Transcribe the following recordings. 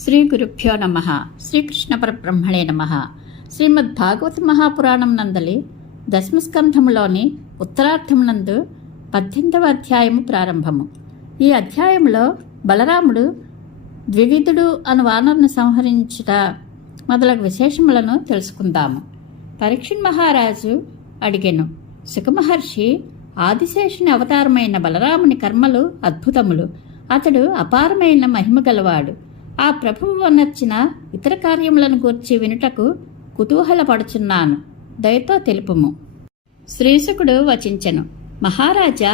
శ్రీ గురుభ్యో నమ. శ్రీకృష్ణ పరబ్రహ్మణే నమ. శ్రీమద్ భాగవత మహాపురాణం నందలి దశమస్కంధములోని ఉత్తరార్థమునందు 18వ అధ్యాయము ప్రారంభము. ఈ అధ్యాయంలో బలరాముడు ద్వివిధుడు అను వానరును సంహరించుట మొదలగు విశేషములను తెలుసుకుందాము. పరీక్షిత్ మహారాజు అడిగెను, సుఖమహర్షి, ఆదిశేషుని అవతారమైన బలరాముని కర్మలు అద్భుతములు. అతడు అపారమైన మహిమ గలవాడు. ఆ ప్రభువు నచ్చిన ఇతర కార్యములను గూర్చి వినుటకు కుతూహలపడుచున్నాను, దయతో తెలుపుము. శ్రీశుకుడు వచించెను, మహారాజా,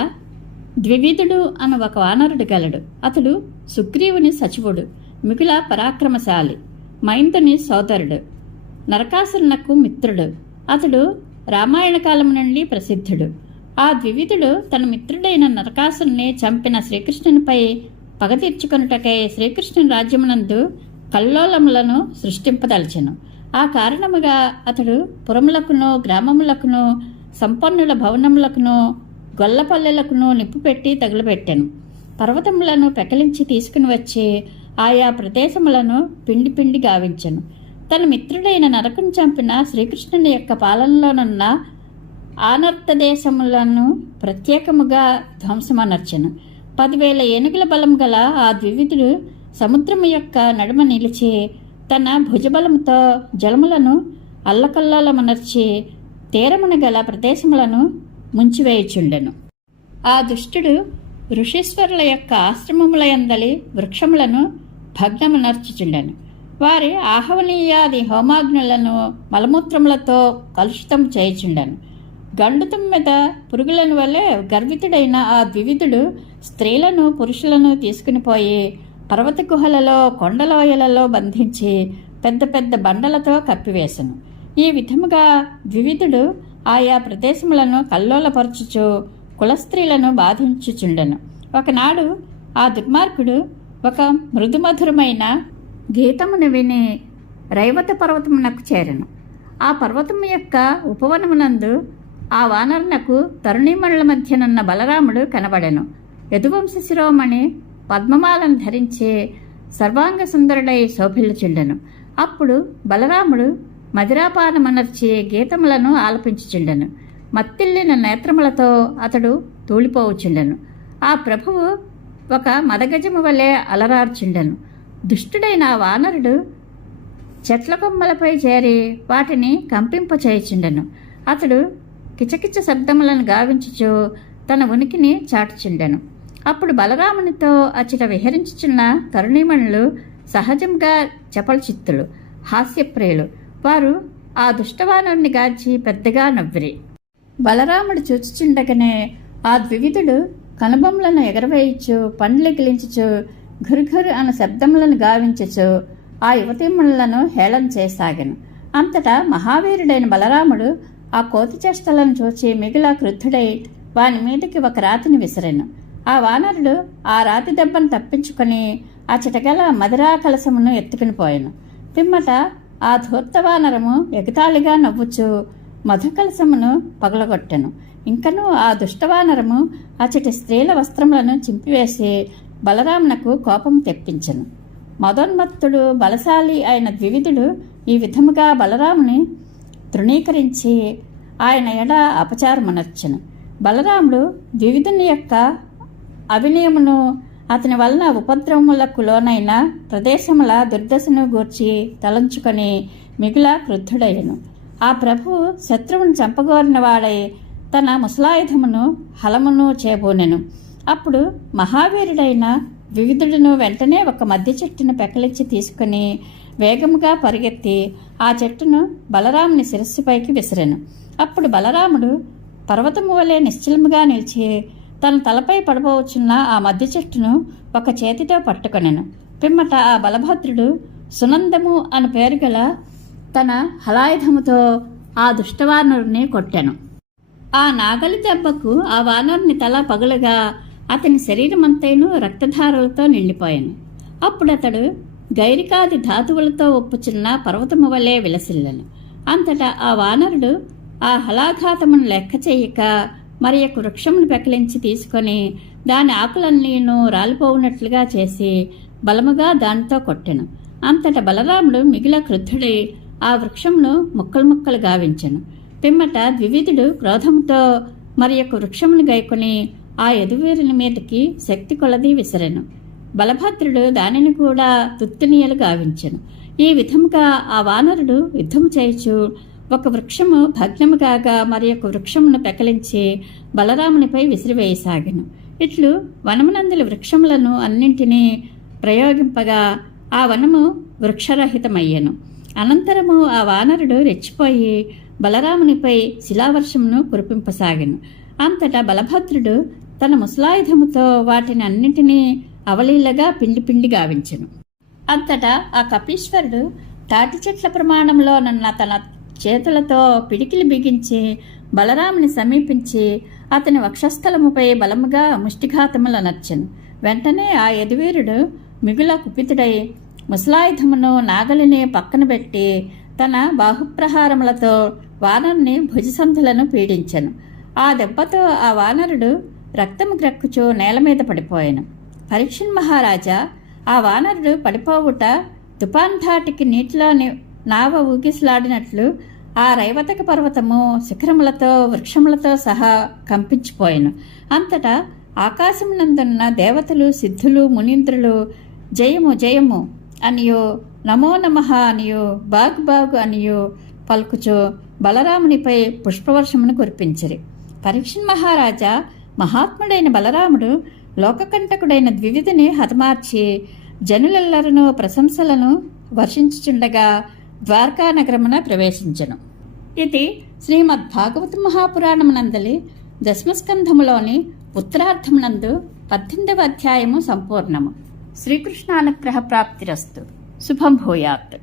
ద్వివిధుడు అను ఒక వానరుడు గలడు. అతడు సుగ్రీవుని సచివుడు, మిగుల పరాక్రమశాలి, మైందుని సోదరుడు, నరకాసురునకు మిత్రుడు. అతడు రామాయణ కాలం నుండి ప్రసిద్ధుడు. ఆ ద్వివిధుడు తన మిత్రుడైన నరకాసురుని చంపిన శ్రీకృష్ణునిపై పగ తీర్చుకొనుటకై శ్రీకృష్ణుని రాజ్యమునందు కల్లోలములను సృష్టింపదలచెను. ఆ కారణముగా అతడు పురములకును గ్రామములకును సంపన్నుల భవనములకును గొల్లపల్లెలకును నిప్పు పెట్టి తగులబెట్టెను. పర్వతములను పెకలించి తీసుకుని వచ్చి ఆయా ప్రదేశములను పిండి పిండి గావించెను. తన మిత్రుడైన నరకుని చంపిన శ్రీకృష్ణుని యొక్క పాలనలోనున్న ఆనర్త దేశములను ప్రత్యేకముగా ధ్వంసమనర్చెను. 10,000 ఏనుగుల బలం గల ఆ ద్వివిధుడు సముద్రము యొక్క నడుమ నిలిచి తన భుజబలముతో జలములను అల్లకల్లోలమనర్చి తీరమున గల ప్రదేశములను ముంచివేయుచుండెను. ఆ దుష్టుడు ఋషీశ్వరుల యొక్క ఆశ్రమముల యందలి వృక్షములను భగ్నమునర్చుచుండెను. వారి ఆహవనీయాది హోమాగ్నులను మలమూత్రములతో కలుషితం చేయుచుండెను. గండు తుమ్మెద పురుగులను వలె గర్వితుడైన ఆ ద్వివిధుడు స్త్రీలను పురుషులను తీసుకుని పోయి పర్వత గుహలలో కొండలోయలలో బంధించి పెద్ద పెద్ద బండలతో కప్పివేశను. ఈ విధముగా ద్వివిధుడు ఆయా ప్రదేశములను కల్లోలపరచుచు కులస్త్రీలను బాధించుచుండెను. ఒకనాడు ఆ దుర్మార్గుడు ఒక మృదుమధురమైన గీతమును విని రైవత పర్వతమునకు చేరెను. ఆ పర్వతము యొక్క ఉపవనమునందు ఆ వానరునకు తరుణీమణుల మధ్యనున్న బలరాముడు కనబడెను. యదువంశ శిరోమణి పద్మమాలను ధరించి సర్వాంగ సుందరుడై శోభిల్లుచుండెను. అప్పుడు బలరాముడు మదిరాపానమనర్చి గీతములను ఆలపించుచుండెను. మత్తిల్లిన నేత్రములతో అతడు తూలిపోవుచుండెను. ఆ ప్రభువు ఒక మదగజము వలె అలరార్చుండెను. దుష్టుడైన ఆ వానరుడు చెట్ల కొమ్మలపై చేరి వాటిని కంపింపచేయుచుండెను. అతడు కిచకిచ శబ్దములను గావించుచు తన ఉనికిని చాటుచుండెను. అప్పుడు బలరామునితో అచ్చట విహరించుచున్న తరుణీమణులు సహజంగా చపలచిత్తులు, హాస్యప్రియులు. వారు ఆ దుష్టవానరుని గాంచి పెద్దగా నవ్విరి. బలరాముడు చూచుచుండగానే ఆ ద్వివిధుడు కనుబొమ్మలను ఎగరవేయచ్చు, పండ్లెగిలించుచు ఘురుఘురు అన్న శబ్దములను గావించుచు ఆ యువతీమణులను హేళన చేయసాగాను. అంతటా మహావీరుడైన బలరాముడు ఆ కోతి చేష్టలను చూచి మిగిలా క్రుద్ధుడై వాని మీదకి ఒక రాతిని విసిరెను. ఆ వానరుడు ఆ రాతి దెబ్బను తప్పించుకొని ఆ చిటగల మదిరా కలసమును ఎత్తుకుని పోయాను. పిమ్మట ఆ ధూర్తవానరము ఎగతాళిగా నవ్వుచు మధుకలసమును పగలగొట్టెను. ఇంకనూ ఆ దుష్టవానరము అచ్చటి స్త్రీల వస్త్రములను చింపివేసి బలరామునకు కోపం తెప్పించెను. మదోన్మత్తుడు బలశాలి అయిన ద్వివిధుడు ఈ విధముగా బలరాముని తృణీకరించి ఆయన ఎడ అపచారమునర్చెను. బలరాముడు ద్వివిధుని యొక్క అవినయమును అతని వలన ఉపద్రవములకు లోనైన ప్రదేశముల దుర్దశను గూర్చి తలంచుకొని మిగుల క్రుద్ధుడయ్యను. ఆ ప్రభువు శత్రువును చంపగోరిన వాడై తన ముసలాయుధమును హలమును చేబూనెను. అప్పుడు మహావీరుడైన ద్వివిధుడును వెంటనే ఒక మధ్య చెట్టును పెకలించి తీసుకుని వేగముగా పరిగెత్తి ఆ చెట్టును బలరాముని శిరస్సుపైకి విసిరెను. అప్పుడు బలరాముడు పర్వతము వలె నిశ్చలముగా నిలిచి తన తలపై పడబోచున్న ఆ మధ్య చెట్టును ఒక చేతితో పట్టుకొనెను. పిమ్మట ఆ బలభద్రుడు సునందము అను పేరు గల తన హలాయుధముతో ఆ దుష్టవానరుని కొట్టెను. ఆ నాగలి దెబ్బకు ఆ వానరుని తల పగులుగా అతని శరీరమంతైను రక్తధారలతో నిండిపోయాను. అప్పుడతడు గైరికాది ధాతువులతో ఒప్పుచున్న పర్వతము వలె విలసిల్లెను. అంతటా ఆ వానరుడు ఆ హలాఘాతమును లెక్క చేయక మరి యొక్క వృక్షమును పెకలించి తీసుకొని దాని ఆకులన్నీను రాలిపోవునట్లుగా చేసి బలముగా దానితో కొట్టెను. అంతట బలరాముడు మిగిల క్రుద్ధుడై ఆ వృక్షమును ముక్కలు ముక్కలు గావించెను. పిమ్మట ద్వివిధుడు క్రోధముతో మరి యొక్క వృక్షమును గైకొని ఆ యదువీరుని మీదకి శక్తి కొలది విసిరెను. బలభద్రుడు దానిని కూడా తుత్తునీయలు గావించెను. ఈ విధముగా ఆ వానరుడు యుద్ధము చేయుచు ఒక వృక్షము భగ్నము కాగా మరి యొక్క వృక్షమును పెకలించి బలరామునిపై విసిరివేయసాగెను. ఇట్లు వనమునందలి వృక్షములను అన్నింటినీ ప్రయోగింపగా ఆ వనము వృక్షరహితమయ్యెను. అనంతరము ఆ వానరుడు రెచ్చిపోయి బలరామునిపై శిలావర్షమును కురిపింపసాగెను. అంతటా బలభద్రుడు తన ముసలాయుధముతో వాటిని అన్నింటినీ అవలీలగా పిండి పిండి గావించెను. అంతటా ఆ కపీశ్వరుడు తాటి చెట్ల ప్రమాణంలోనున్న తన చేతులతో పిడికిలి బిగించి బలరాముని సమీపించి అతని వక్షస్థలముపై బలముగా ముష్టిఘాతములనర్చెను. వెంటనే ఆ యదువీరుడు మిగుల కుపితుడై ముసలాయుధమును నాగలిని పక్కన పెట్టి తన బాహుప్రహారములతో వానరుని భుజసంధులను పీడించెను. ఆ దెబ్బతో ఆ వానరుడు రక్తము గ్రక్కుచూ నేల మీద పడిపోయాను. పరీక్షణ్ మహారాజా, ఆ వానరుడు పడిపోవుట తుపాన్ ధాటికి నీటిలోని నావ ఊగిసలాడినట్లు ఆ రైవతక పర్వతము శిఖరములతో వృక్షములతో సహా కంపించిపోయాను. అంతటా ఆకాశమునందున్న దేవతలు, సిద్ధులు, మునీంద్రులు జయము జయము అనియో, నమో నమః అనియో, బాగ్ బాగు అనియో పలుకుచో బలరామునిపై పుష్పవర్షమును కురిపించిరి. పరీక్షణ్ మహారాజా, మహాత్ముడైన బలరాముడు లోకకంటకుడైన ద్వివిధుని హతమార్చి జనులెల్లరూ ప్రశంసలను వర్షించుచుండగా ద్వారకా నగరమున ప్రవేశించెను. ఇది శ్రీమద్భాగవత మహాపురాణమునందలి దశమస్కంధములోని ఉత్తరార్థమునందు 18వ అధ్యాయము సంపూర్ణము. శ్రీకృష్ణానుగ్రహ ప్రాప్తిరస్తు. శుభం భూయాత్.